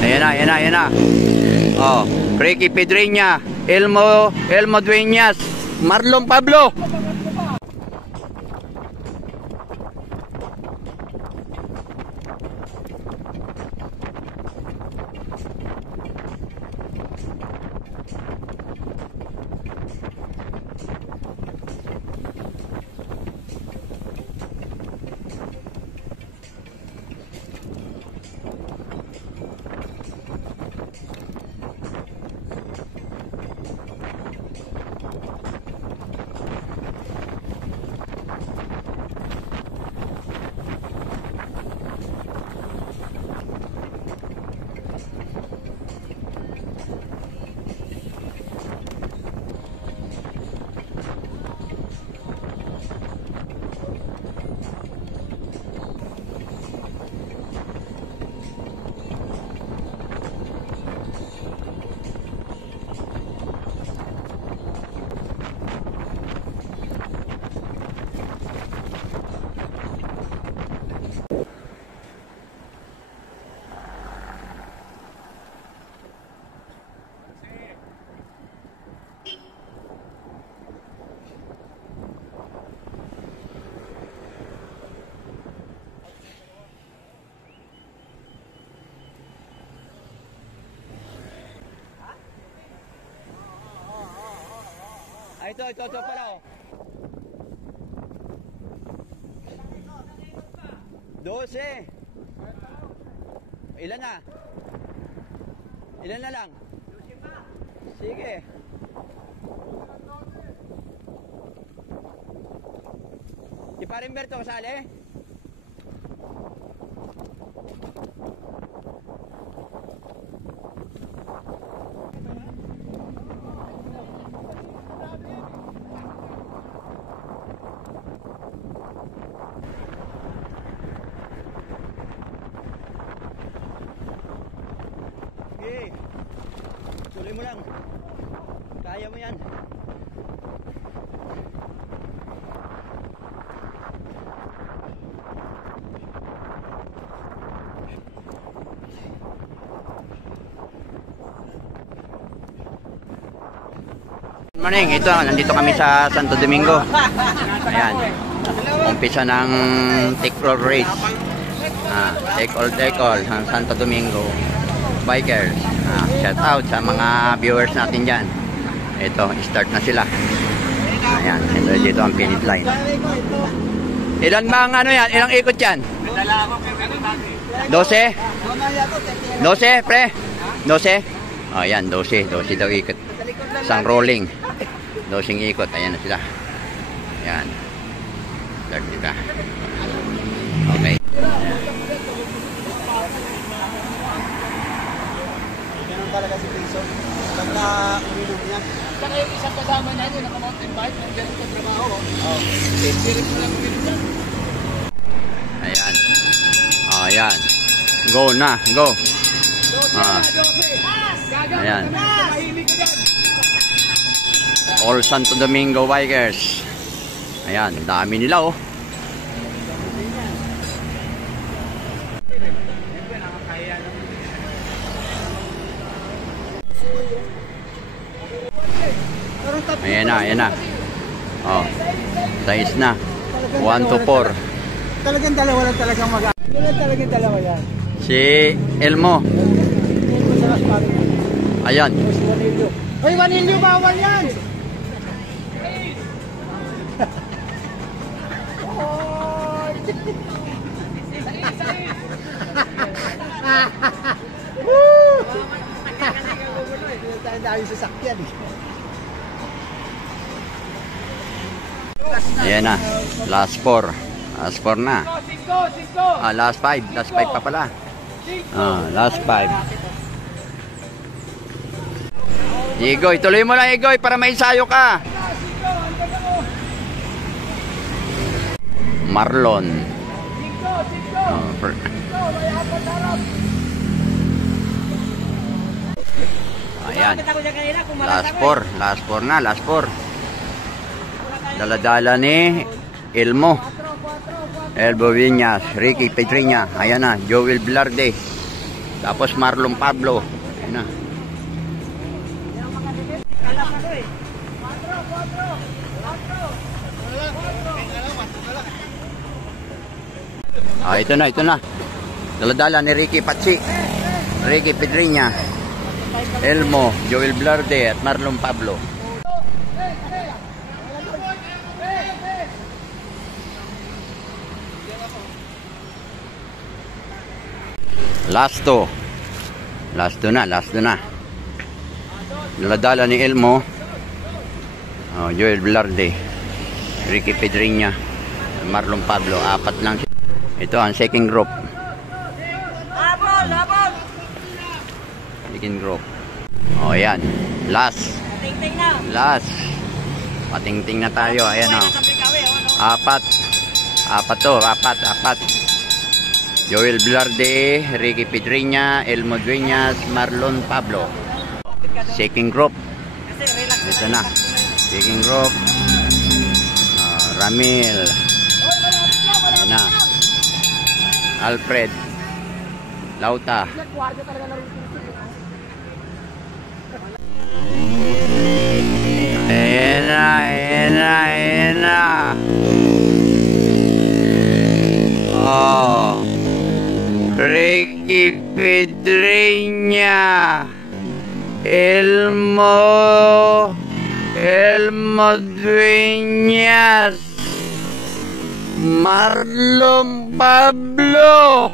Ayan na, ayan na, ayan na. Oh, Ricky Pedreña, Elmo Dueñas, Marlon Pablo. Ito pala oh. 12. Ilan na? Ilan na lang? Sige. Si Parimberto kasali? Tuloy mo lang. Kaya mo yan. Good morning. Ito, nandito kami sa Santo Domingo. Ayan. Umpisa ng take roll race. Take all ng Santo Domingo bikers. Shout out sa mga viewers natin dyan. Ito, start na sila. Ayan, ito dito ang finish line. Ilan ba ang ano yan? Ilang ikot yan? 12? 12 pre? 12? O yan, 12 daw ikot. Isang rolling 12 ikot, ayan na sila. Ayan, start sila. Okay. Talaga si Pinson pagka umilog niya. Saka yung isang kasama niya yun, naka-mountain bike, nandiyan ko trabaho. Spirit mo lang umilog niya. Ayan. Ayan. Go na, go. Ayan. All Santo Domingo bikers. Ayan, dami nila oh. Ayan na. Oh, size na. 1 to 4. Talagang dalawa lang talagang talagang dalawa yan. Si Elmo. Ayan. Hoy, Vanilio, bawal yan! Dahil sa sakyan. Ayan na, last 4 na. Last 5 pa pala. Last 5. Igoy, tuloy mo lang Igoy para may ensayo ka. Marlon. Ayan. Last 4 na. Dala-dala ni Elmo Dueñas, Ricky Pedreña. Ayan na, Joel Velarde. Tapos Marlon Pablo. Ayun na. Ito na, ito na. Daladala ni Ricky Pachi, Ricky Pedriña, Elmo, Joel Blarde at Marlon Pablo. Lasto na. Daladala ni Elmo, Joel Blarde, Ricky Pedriña, Marlon Pablo. Apat lang. Ito ang second group. Second group. Ayan. Last. Patingting na tayo. Ayan o. Apat. Joel Blarde, Ricky Pedriña, Elmo Dueñas, Marlon Pablo. Second group. Ito na. Second group. Ramil. Ayan na. Alfred. Lauta. Ayan na. Ricky Pedriña, Elmo Dueñas, Marlon Pablo.